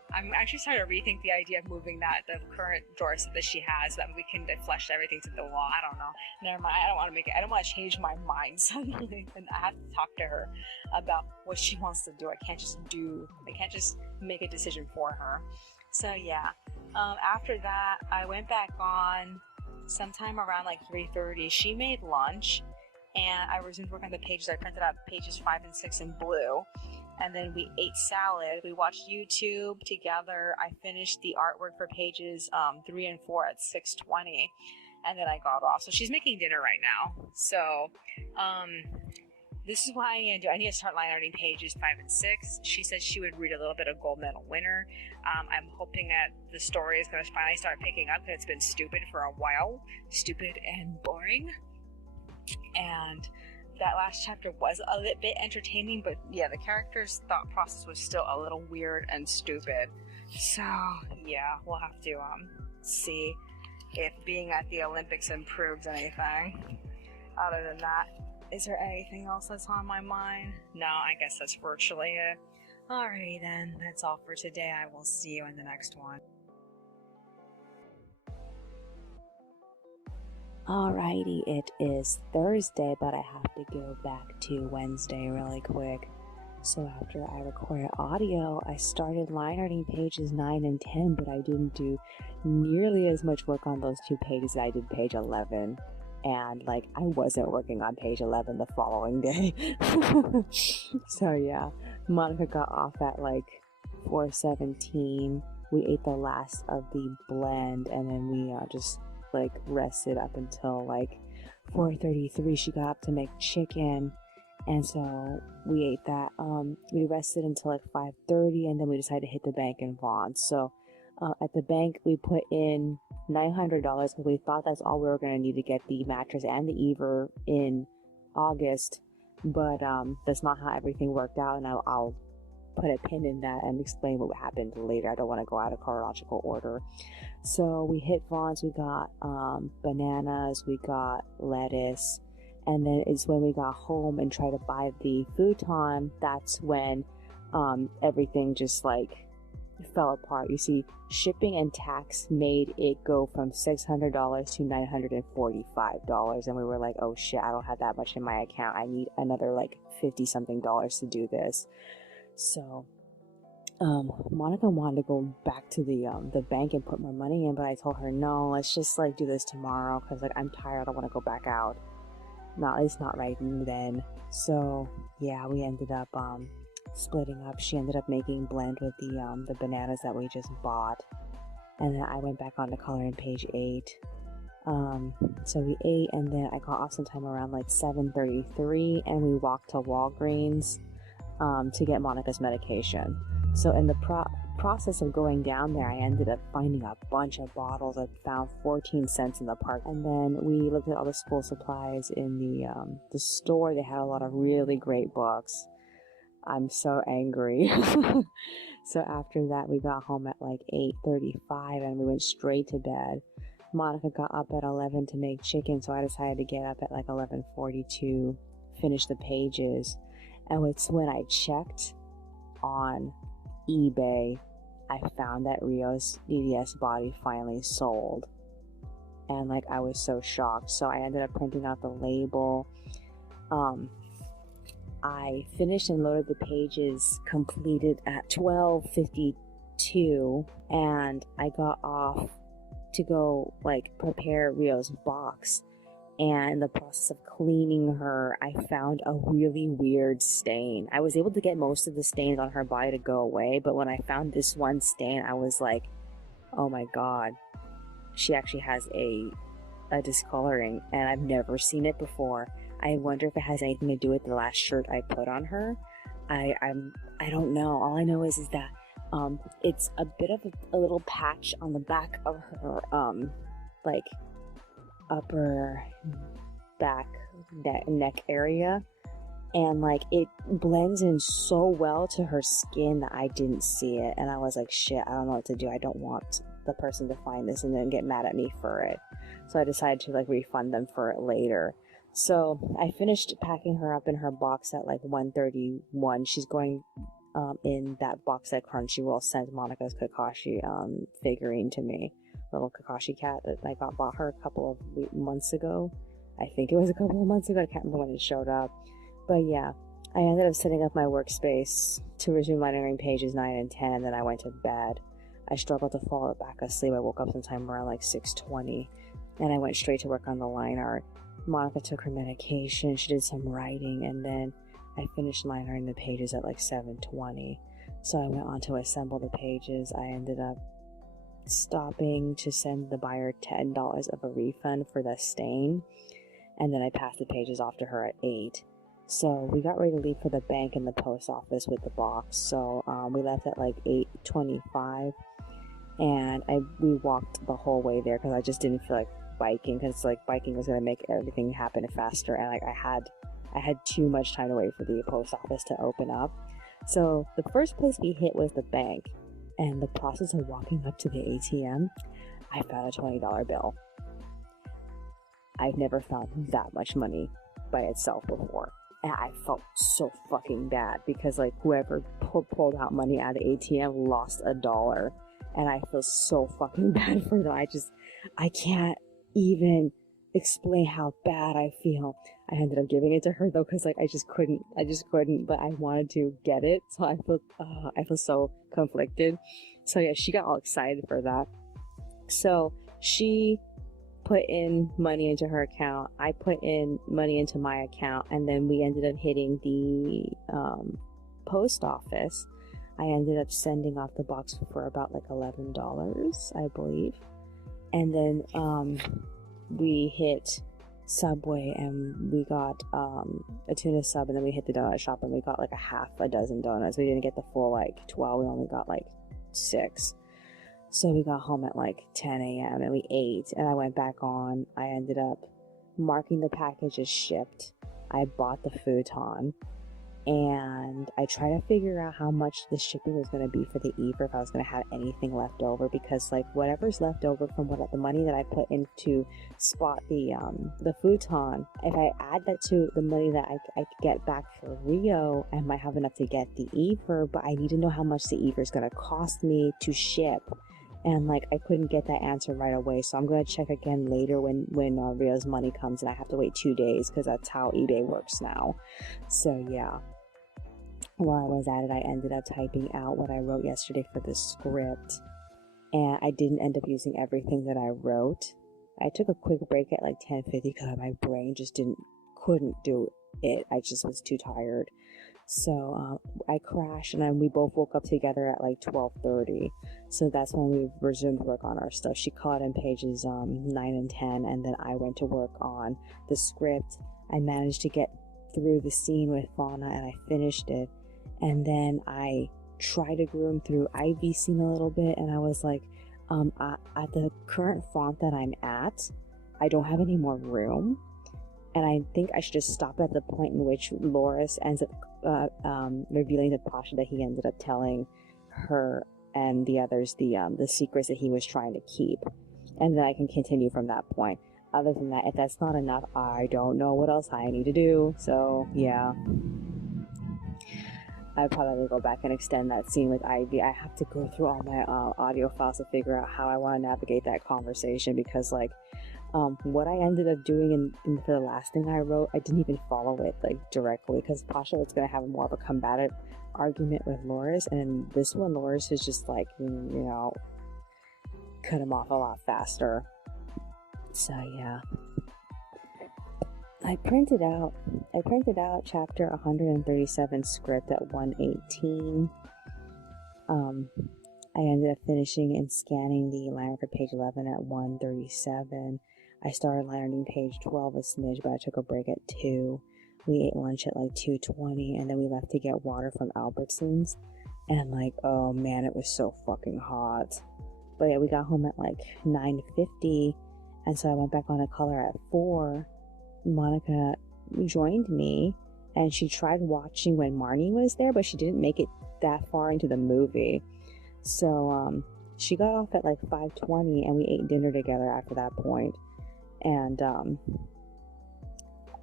I'm actually starting to rethink the idea of moving the current drawer set that she has, so that we can flush everything to the wall. I don't know. Never mind. I don't want to change my mind suddenly. And I have to talk to her about what she wants to do. I can't just make a decision for her. So yeah. After that, I went back on sometime around like 3:30. She made lunch, and I resumed work on the pages. I printed out pages 5 and 6 in blue. And then we ate salad. We watched YouTube together. I finished the artwork for pages 3 and 4 at 6:20, and then I got off. So she's making dinner right now. So this is what I need to do. I need to start line arting pages 5 and 6. She said she would read a little bit of Gold Medal Winner. I'm hoping that the story is going to finally start picking up, because it's been stupid for a while. Stupid and boring. And that last chapter was a little bit entertaining, but yeah, the character's thought process was still a little weird and stupid. So yeah, we'll have to see if being at the Olympics improves anything. Other than that, is there anything else that's on my mind? No, I guess that's virtually it. Alrighty then, that's all for today. I will see you in the next one. Alrighty, it is Thursday, but I have to go back to Wednesday really quick. So after I recorded audio, I started line arting pages 9 and 10, but I didn't do nearly as much work on those 2 pages as I did page 11. And like, I wasn't working on page 11 the following day. So yeah, Monica got off at like 4:17. We ate the last of the blend, and then we just like rested up until like 4:33. She got up to make chicken, and so we ate that. We rested until like 5:30, and then we decided to hit the bank in Vaughan. So at the bank we put in $900 because we thought that's all we were going to need to get the mattress and the Ever in August, but that's not how everything worked out, and I'll put a pin in that and explain what happened later. I don't want to go out of chronological order. So we hit Vaughn's, we got bananas, we got lettuce, and then it's when we got home and tried to buy the futon, that's when everything just like fell apart. You see, shipping and tax made it go from $600 to $945, and we were like, oh shit, I don't have that much in my account. I need another like 50 something dollars to do this. So Monica wanted to go back to the bank and put more money in, but I told her no, let's just like do this tomorrow, because like I'm tired, I want to go back out. Not, it's not right then. So yeah, we ended up splitting up. She ended up making blend with the bananas that we just bought, and then I went back on to coloring page 8. So we ate, and then I got off sometime around like 7:33, and we walked to Walgreens to get Monica's medication. So in the process of going down there, I ended up finding a bunch of bottles. I found 14 cents in the park, and then we looked at all the school supplies in the store. They had a lot of really great books. I'm so angry. So after that, we got home at like 8:35, and we went straight to bed. Monica got up at 11 to make chicken, so I decided to get up at like 11:42, finish the pages. And it's when I checked on eBay, I found that Rio's DDS body finally sold. And like, I was so shocked. So I ended up printing out the label. I finished and loaded the pages completed at 12:52, and I got off to go like prepare Rio's box. And in the process of cleaning her, I found a really weird stain. I was able to get most of the stains on her body to go away, but when I found this one stain, I was like, oh my god, she actually has a discoloring, and I've never seen it before. I wonder if it has anything to do with the last shirt I put on her. I don't know. All I know is that it's a bit of a little patch on the back of her like upper back neck area, and like it blends in so well to her skin that I didn't see it, and I was like, shit, I don't know what to do. I don't want the person to find this and then get mad at me for it. So I decided to like refund them for it later. So I finished packing her up in her box at like 1:31. She's going in that box that Crunchyroll sent Monika's Kakashi figurine to me. Little Kakashi cat that I bought her a couple of months ago. I think it was a couple of months ago. I can't remember when it showed up. But yeah, I ended up setting up my workspace to resume line pages 9 and 10, and then I went to bed. I struggled to fall back asleep. I woke up sometime around like 6:20, and I went straight to work on the line art. Monica took her medication, she did some writing, and then I finished line arting the pages at like 7:20. So I went on to assemble the pages. I ended up stopping to send the buyer $10 of a refund for the stain, and then I passed the pages off to her at 8. So we got ready to leave for the bank and the post office with the box. So we left at like 8:25, and we walked the whole way there because I just didn't feel like biking, because like biking was going to make everything happen faster, and like I had too much time to wait for the post office to open up. So the first place we hit was the bank, and the process of walking up to the ATM, I found a $20 bill. I've never found that much money by itself before. And I felt so fucking bad because like whoever pulled out money out of the ATM lost $1. And I feel so fucking bad for them. I can't even explain how bad I feel. I ended up giving it to her though, because like I just couldn't, but I wanted to get it. So I feel so conflicted. So yeah, she got all excited for that. So she put in money into her account, I put in money into my account, and then we ended up hitting the post office. I ended up sending off the box for about like $11, I believe. And then we hit Subway and we got a tuna sub, and then we hit the donut shop and we got like a half a dozen donuts. We didn't get the full like 12, we only got like 6. So we got home at like 10 a.m. and we ate, and I went back on. I ended up marking the package as shipped. I bought the futon, and I tried to figure out how much the shipping was going to be for the Ever, if I was going to have anything left over, because like whatever's left over from the money that I put in to spot the futon, if I add that to the money that I could get back for Rio, I might have enough to get the Ever, but I need to know how much the Ever is going to cost me to ship. And like I couldn't get that answer right away, so I'm gonna check again later when Rio's money comes, and I have to wait 2 days because that's how eBay works now. So yeah, while I was at it, I ended up typing out what I wrote yesterday for the script, and I didn't end up using everything that I wrote. I took a quick break at like 10:50 because my brain just couldn't do it. I just was too tired. So I crashed, and then we both woke up together at like 12:30. So that's when we resumed work on our stuff. She caught in pages 9 and 10, and then I went to work on the script. I managed to get through the scene with Fauna, and I finished it. And then I tried to groom through Ivy's scene a little bit, and I was like, at the current font that I'm at, I don't have any more room. And I think I should just stop at the point in which Loris ends up revealing to Pasha that he ended up telling her and the others the secrets that he was trying to keep. And then I can continue from that point. Other than that, if that's not enough, I don't know what else I need to do. So, yeah. I probably go back and extend that scene with Ivy. I have to go through all my audio files to figure out how I want to navigate that conversation, because, like, what I ended up doing in the last thing I wrote, I didn't even follow it like directly, because Pasha was going to have more of a combative argument with Loris, and this one Loris is just like, cut him off a lot faster. So yeah, I printed out chapter 137 script at 1:18. I ended up finishing and scanning the liner for page 11 at 1:37. I started lining page 12 a smidge, but I took a break at 2. We ate lunch at like 2:20, and then we left to get water from Albertsons. And like, oh man, it was so fucking hot. But yeah, we got home at like 9:50, and so I went back on a color at 4. Monica joined me, and she tried watching when Marnie was there, but she didn't make it that far into the movie. So she got off at like 5:20, and we ate dinner together after that point. And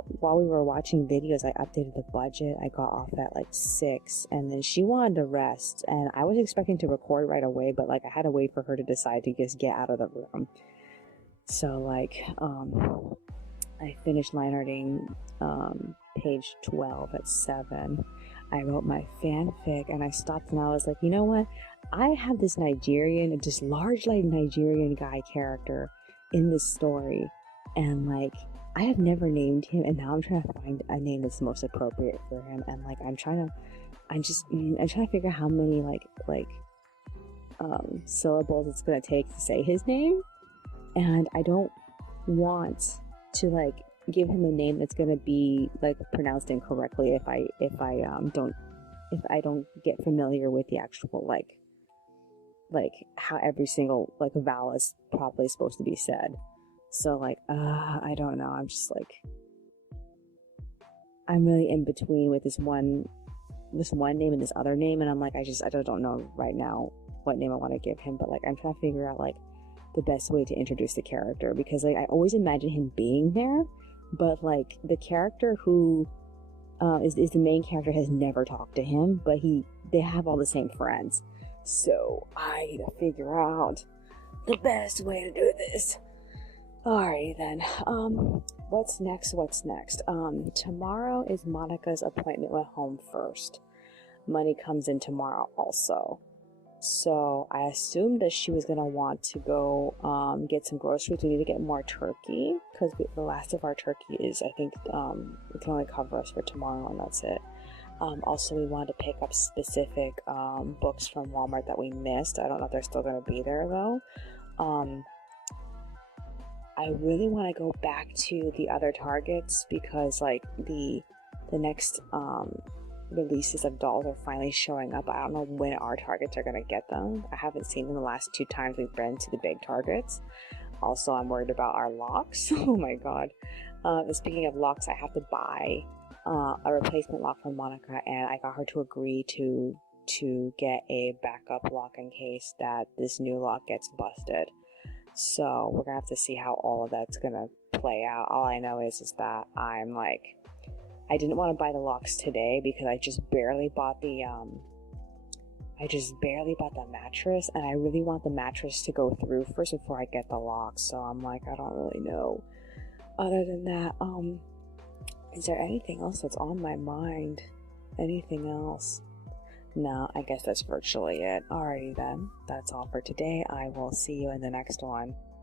while we were watching videos, I updated the budget. I got off at like 6, and then she wanted to rest, and I was expecting to record right away, but like I had to wait for her to decide to just get out of the room. So like I finished line arting page 12 at 7. I wrote my fanfic, and I stopped and I was like, you know what? I have this large like Nigerian guy character in this story, and like I have never named him, and now I'm trying to find a name that's most appropriate for him, and like I'm trying to figure out how many syllables it's gonna take to say his name, and I don't want to like give him a name that's gonna be like pronounced incorrectly if I don't get familiar with the actual like how every single like vowel is properly supposed to be said. So like I don't know, I'm just like I'm really in between with this one name and this other name, and I'm like I don't know right now what name I want to give him, but like I'm trying to figure out like the best way to introduce the character, because like I always imagine him being there, but like the character who is the main character has never talked to him, but they have all the same friends. So I need to figure out the best way to do this. Alrighty then. What's next? Tomorrow is Monica's appointment with Home First. Money comes in tomorrow also. So I assumed that she was gonna want to go get some groceries. We need to get more turkey, because the last of our turkey is, I think, it can only cover us for tomorrow, and that's it. Also, we wanted to pick up specific books from Walmart that we missed. I don't know if they're still gonna be there though. I really want to go back to the other Targets, because like the next releases of dolls are finally showing up. I don't know when our Targets are gonna get them. I haven't seen them the last 2 times we've been to the big Targets. Also, I'm worried about our locks. Oh my god. And speaking of locks, I have to buy a replacement lock from Monica, and I got her to agree to get a backup lock in case that this new lock gets busted. So we're gonna have to see how all of that's gonna play out. All I know is that I'm like, I didn't want to buy the locks today because I just barely bought the mattress, and I really want the mattress to go through first before I get the locks. So I'm like, I don't really know. Other than that, is there anything else that's on my mind? Anything else? No, I guess that's virtually it. Alrighty then. That's all for today. I will see you in the next one.